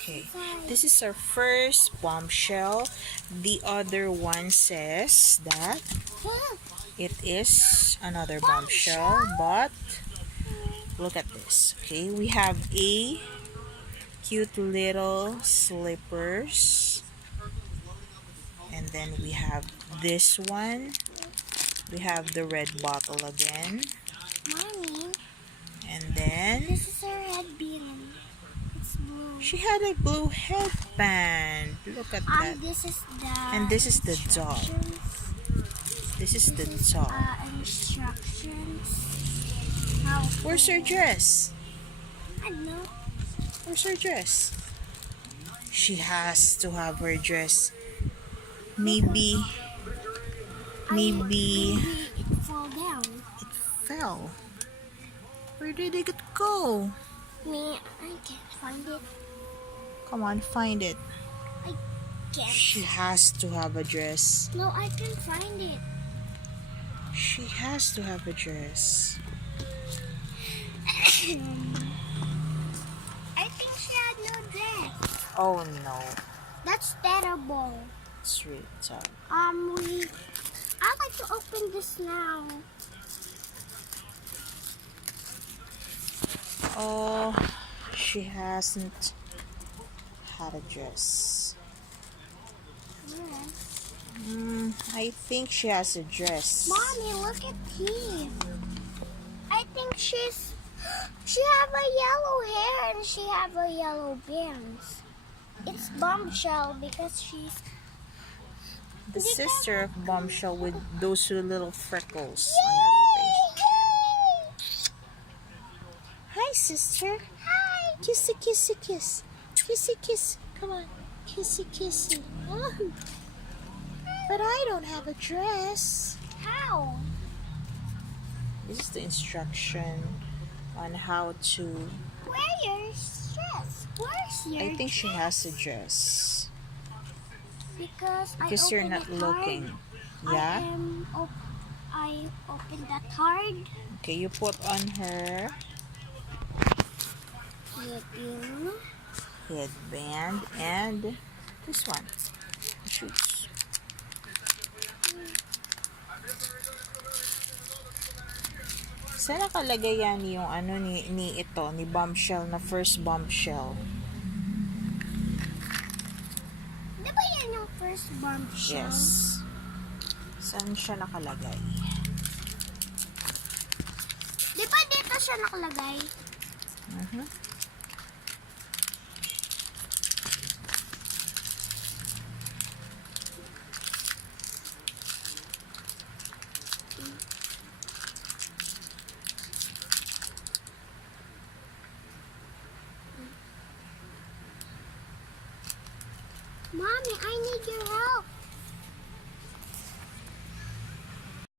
Okay, this is our first bombshell. The other one says that it is another bombshell, but look at this. Okay, we have a cute little slippers, and then we have this one. We have the red bottle again, Mommy, and then this is a red bean. It's blue. she had a blue headband. Look at that. This is the And this is the dog. This is the dog. Instructions. Where's her dress? I don't know. Where's her dress? She has to have her dress. Maybe it fall down. it fell. Where did it go? Me, I can't find it. Come on, find it. I can't. She has to have a dress. No, I can't find it. She has to have a dress. I think she had no dress. Oh no. That's terrible. It's really sad. I'd like to open this now. Oh, she hasn't had a dress. Yes. I think she has a dress. Mommy, look at him. I think she have a yellow hair and she have a yellow bands. It's bombshell because she's The sister of Bombshell with those little freckles Yay! on her face. Yay! Hi, sister. Hi. Kissy, kissy, kiss. Kissy, kiss. Come on. Kissy, kissy. Oh. But I don't have a dress. How? This is the instruction on how to... Where your dress? Where's your I think she has a dress. Because You're not looking. Yeah? I opened that card. Okay, you put on her headband and this one. Shoes. Saan nakalagay yan yung ano ni Bombshell na first bombshell? Di ba yan yung first bombshell? Yes. Saan siya nakalagay? Di ba dito siya nakalagay? Mommy, I need your help.